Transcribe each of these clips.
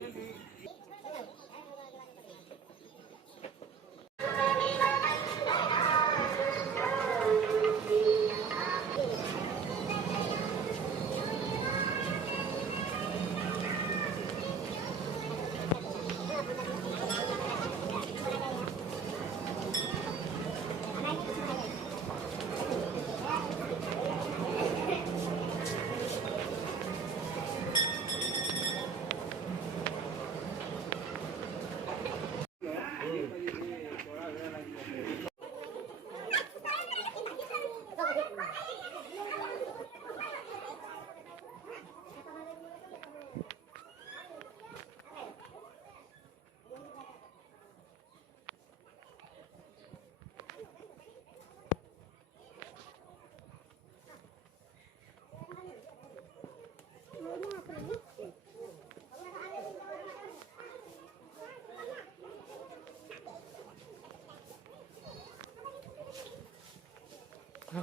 चलो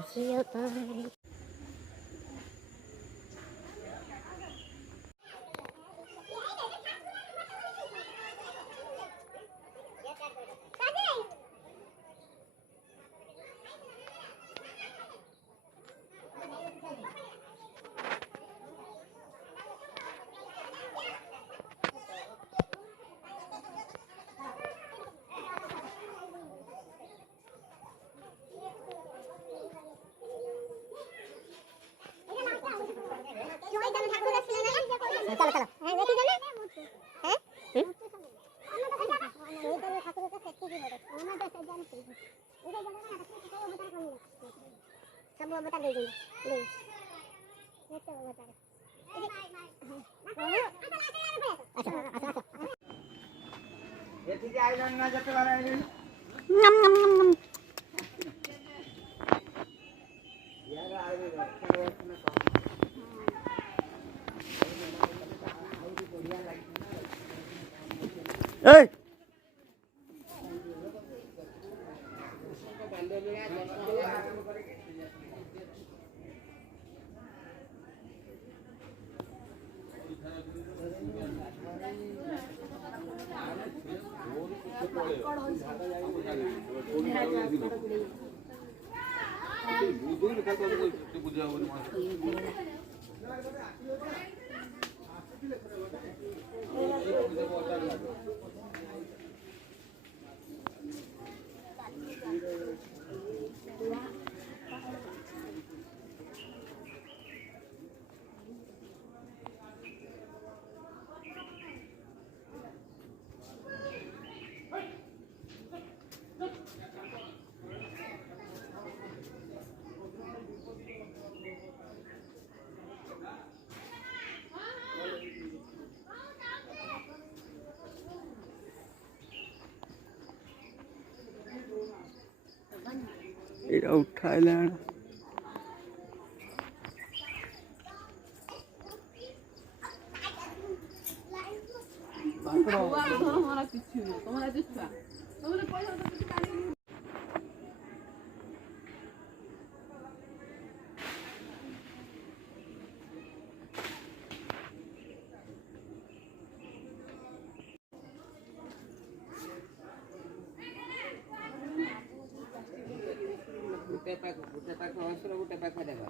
चलो हां देखी जाना हैं ठाकुर का सेक्सी भी बोले ओना 10,000 रुपए इधर जाना ना तो बता कम सब वो बता दे ले ये तो बता अच्छा ये ठीक है आइलैंड ना जाते वाला नम नम नम नम यार आ गए Hey! এটা উঠাইলেন हमारा किछु नहीं तुम्हारा दिखा तुमने पैसा तो किसी का नहीं गुटे पाक हसरो गुटे पाक देबा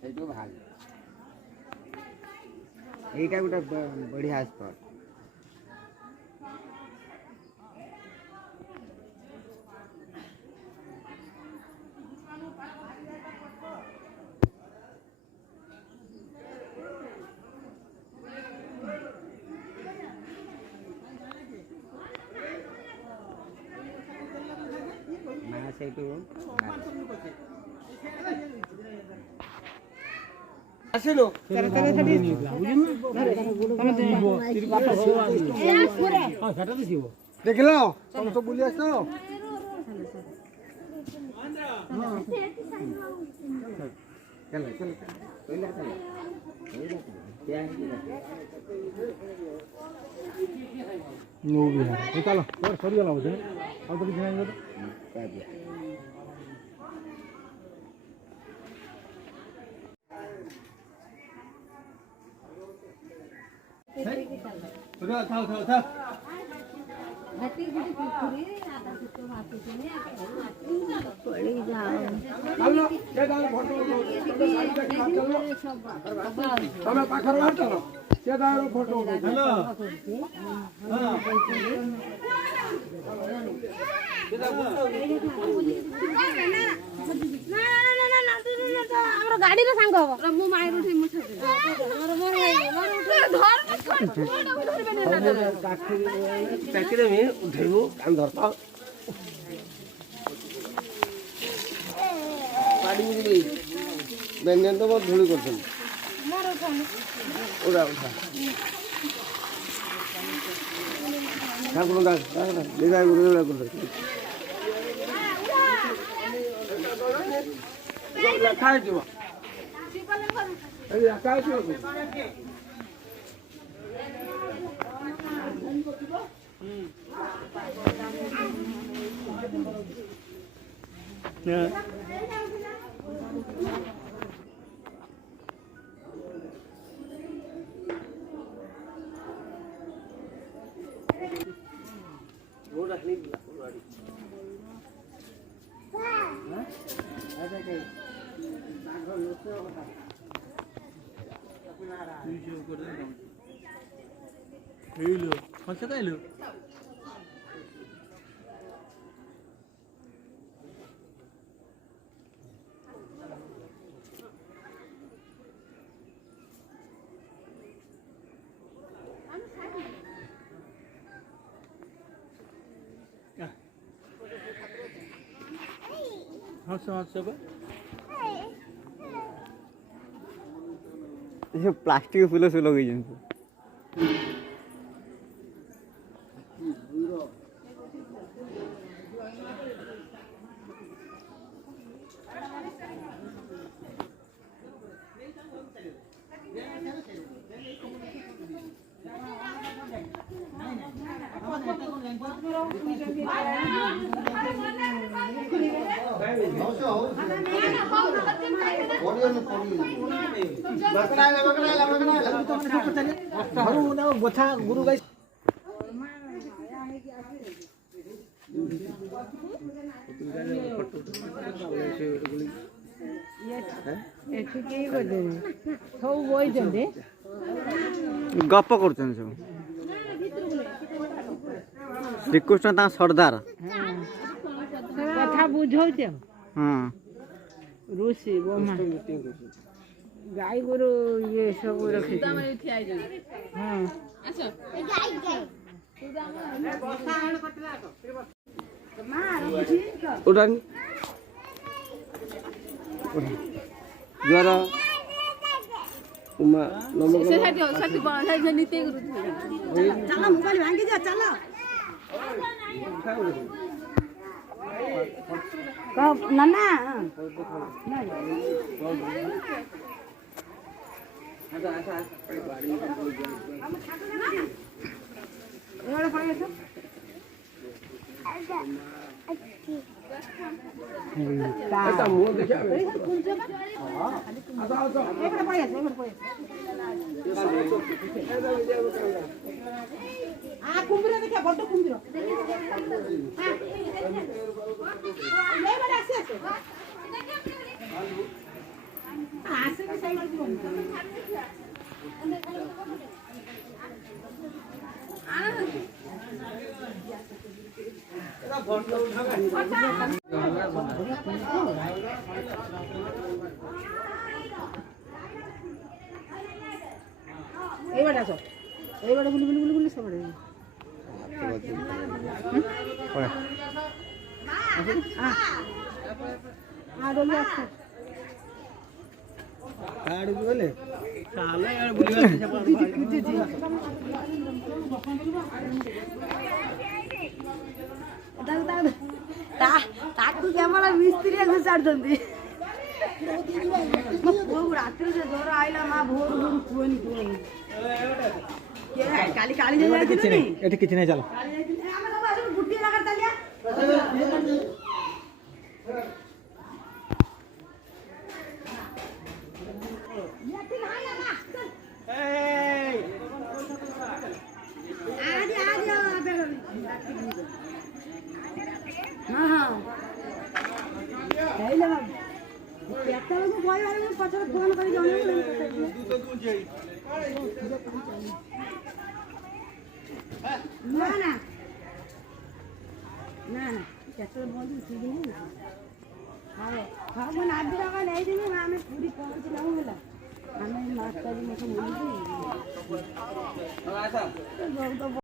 सेटो भाग एटा गुटे बढ़िया स्पॉट ना सेटो আসলো তারা তারা ছাড়ি বুঝুন তুমি দিব এ আসরে হ্যাঁ সেটা তো দিব দেখলো তুমি তো বলি আসছো চল চল কইলা চল नो भी है चलो और सॉरी वाला मुझे और तो कुछ नहीं होता તમે પાખર વાર ચાલો તે દારો ફોટો હેલો ଆମର ଗାଡିର ସାଙ୍ଗ ହବ ମୁଁ ମାଇର ଉଠି ମୁଁ ଚାକିରି ବି ଉଠେଇବୁ କାମ ଧରତ ପାଡ଼ିବି ବେନ୍ୟାନ ତ ବହୁତ ଧୂଳି କରୁଛନ୍ତି ଉଡ଼ା ଉଠା ଠାକୁର ଲେଖା ହେଇଯିବ ଲେଖା ହେଇଯିବ प्लास्टिक फुल सब लगे गुरु गाई गप कर श्रीकृष्ण सरदार कथा बुझौ हाँ ऋषि गाई गोरु ये सब रखी हाँ उड़ानी ज्वारा उमा चला मोबाइल भांगी जा चला नाना मुँह देखा कुंभीर देखा बड़ कुंभीर बुली बुली बुली बुली सब ताकू केवल मिस्त्री घुसाड़ती रात्रि से जोर आइला माँ भोर भोर कुहनी कुहनी काली काली एठी किछ नहीं चलो बुट्टी लगा तालिया ହେଇଲେ ବାବୁ କେତେବେଳକୁ କହିବାରୁ ପଛରେ ଫୋନ କରି ଜଣେଇବୁ ନା ନା ନା ନା କେତେବେଳେ ବନ୍ଧୁ ଠିକ୍ ହଉ ହଉ ମୁଁ ନାଦି ଟଙ୍କା ନେଇଯିବି ଆମେ ପୁରୀ ପହଞ୍ଚିଲାକୁ ହେଲା ଆମେ 5 ତାରିଖ ମତେ ମିଳିବି